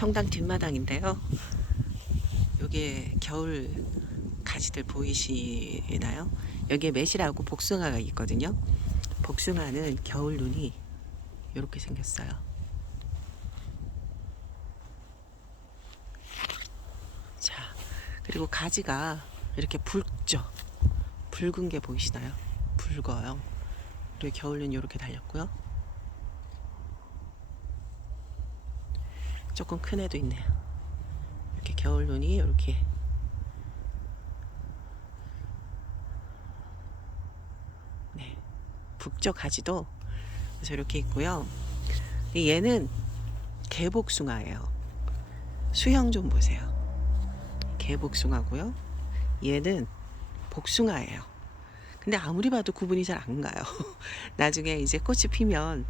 성당 뒷마당인데요. 여기에 겨울 가지들 보이시나요? 여기에 매실하고 복숭아가 있거든요. 복숭아는 겨울 눈이 이렇게 생겼어요. 자, 그리고 가지가 이렇게 붉죠. 붉은 게 보이시나요? 붉어요. 그리고 겨울 눈 이렇게 달렸고요. 조금 큰 애도 있네요. 이렇게 겨울 눈이 이렇게 네, 북쪽 가지도 이렇게 있고요. 이 얘는 개복숭아예요. 수형 좀 보세요. 개복숭아고요. 얘는 복숭아예요. 근데 아무리 봐도 구분이 잘 안 가요. 나중에 이제 꽃이 피면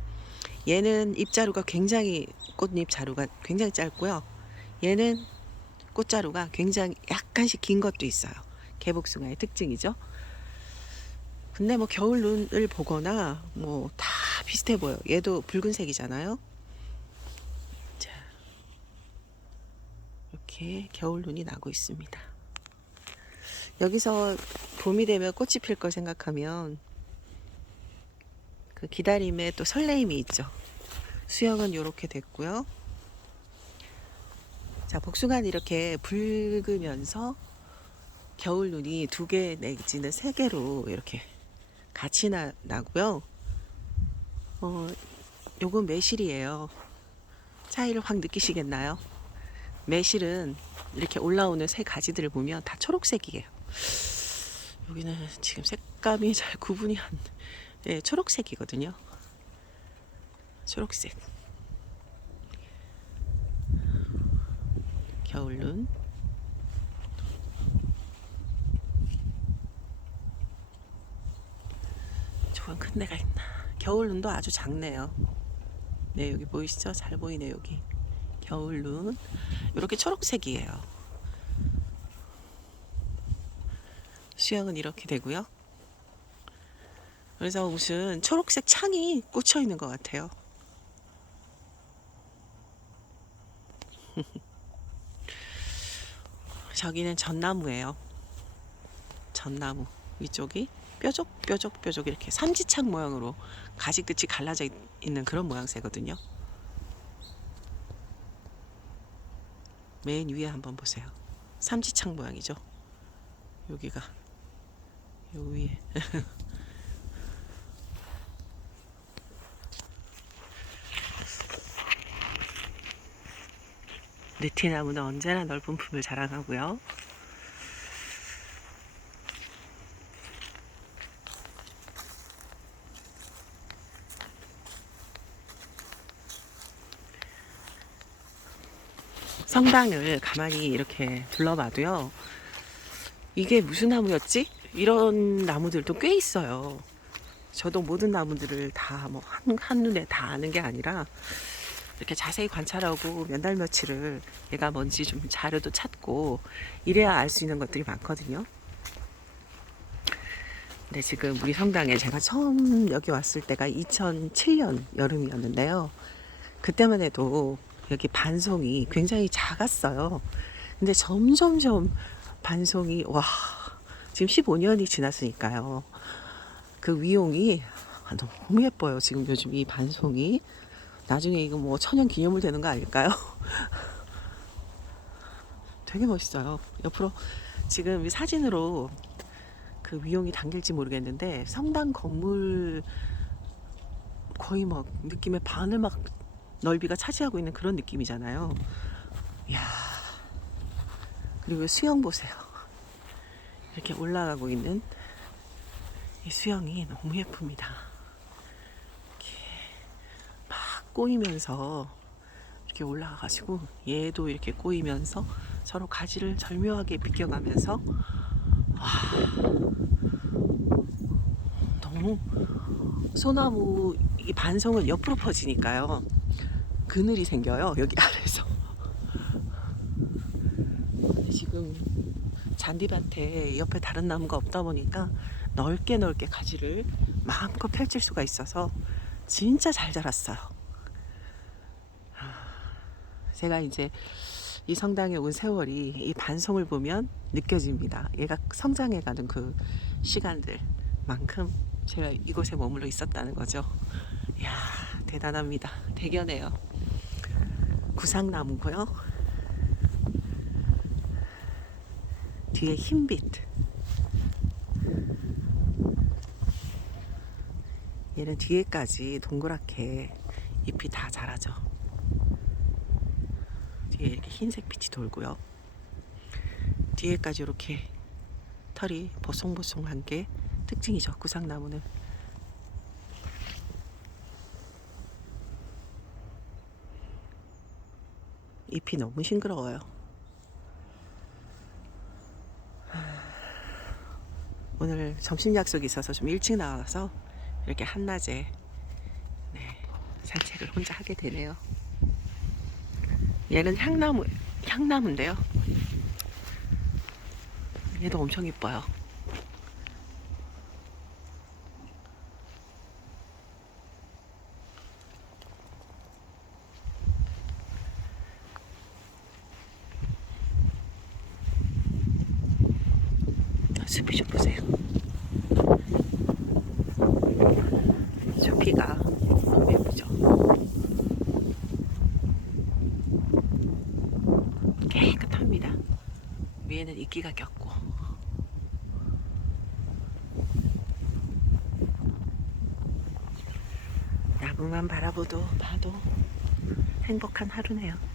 얘는 잎자루가 굉장히 꽃잎 자루가 굉장히 짧고요. 얘는 꽃자루가 굉장히 약간씩 긴 것도 있어요. 개복숭아의 특징이죠. 근데 뭐 겨울 눈을 보거나 뭐 다 비슷해 보여. 얘도 붉은색이잖아요. 자, 이렇게 겨울 눈이 나고 있습니다. 여기서 봄이 되면 꽃이 필 걸 생각하면 그 기다림에 또 설레임이 있죠. 수영은 이렇게 됐고요. 자, 복숭아는 이렇게 붉으면서 겨울 눈이 두 개 내지는 세 개로 이렇게 같이 나, 나고요. 어, 요건 매실이에요. 차이를 확 느끼시겠나요? 매실은 이렇게 올라오는 새 가지들을 보면 다 초록색이에요. 여기는 지금 색감이 잘 구분이 안, 예, 초록색이거든요. 초록색. 겨울눈. 저건 큰 데가 있나. 겨울눈도 아주 작네요. 네, 여기 보이시죠? 잘 보이네, 여기. 겨울눈. 이렇게 초록색이에요. 수영은 이렇게 되고요. 그래서 무슨 초록색 창이 꽂혀 있는 것 같아요. 저기는 전나무예요. 전나무 위쪽이 뾰족 뾰족 뾰족 이렇게 삼지창 모양으로 가지 끝이 갈라져 있- 있는 그런 모양새거든요. 맨 위에 한번 보세요. 삼지창 모양이죠. 여기가 요 위에 느티나무는 언제나 넓은 품을 자랑하고요. 성당을 가만히 이렇게 둘러봐도요. 이게 무슨 나무였지? 이런 나무들도 꽤 있어요. 저도 모든 나무들을 다 뭐 한, 한눈에 다 아는 게 아니라 이렇게 자세히 관찰하고 몇달 며칠을 얘가 뭔지 좀 자료도 찾고 이래야 알 수 있는 것들이 많거든요. 근데 지금 우리 성당에 제가 처음 여기 왔을 때가 2007년 여름이었는데요. 그때만 해도 여기 반송이 굉장히 작았어요. 근데 점점점 반송이 와 지금 15년이 지났으니까요. 그 위용이 아, 너무 예뻐요. 지금 요즘 이 반송이 나중에 이거 뭐 천연 기념물 되는 거 아닐까요? 되게 멋있어요. 옆으로 지금 이 사진으로 그 위용이 담길지 모르겠는데 성당 건물 거의 막 느낌의 반을 막 넓이가 차지하고 있는 그런 느낌이잖아요. 이야. 그리고 수영 보세요. 이렇게 올라가고 있는 이 수영이 너무 예쁩니다. 이렇게 막 꼬이면서 이렇게 올라가가지고 얘도 이렇게 꼬이면서 서로 가지를 절묘하게 비껴가면서 와 너무 소나무 이 반송은 옆으로 퍼지니까요 그늘이 생겨요 여기 아래서 지금 잔디밭에 옆에 다른 나무가 없다 보니까 넓게 넓게 가지를 마음껏 펼칠 수가 있어서 진짜 잘 자랐어요. 아, 제가 이제 이 성당에 온 세월이 이 반송을 보면 느껴집니다. 얘가 성장해가는 그 시간들만큼 제가 이곳에 머물러 있었다는 거죠. 이야 대단합니다. 대견해요. 구상나무고요. 뒤에 흰빛. 얘는 뒤에까지 동그랗게 잎이 다 자라죠. 뒤에 이렇게 흰색 빛이 돌고요. 뒤에까지 이렇게 털이 보송보송한 게 특징이죠. 구상나무는. 잎이 너무 싱그러워요. 오늘 점심 약속이 있어서 좀 일찍 나와서 이렇게 한낮에 네, 산책을 혼자 하게 되네요. 얘는 향나무, 향나무인데요. 얘도 엄청 이뻐요. 숲이 좀 보세요. 숲이가 너무 예쁘죠? 깨끗합니다. 위에는 이끼가 꼈고. 나무만 바라보도 봐도 행복한 하루네요.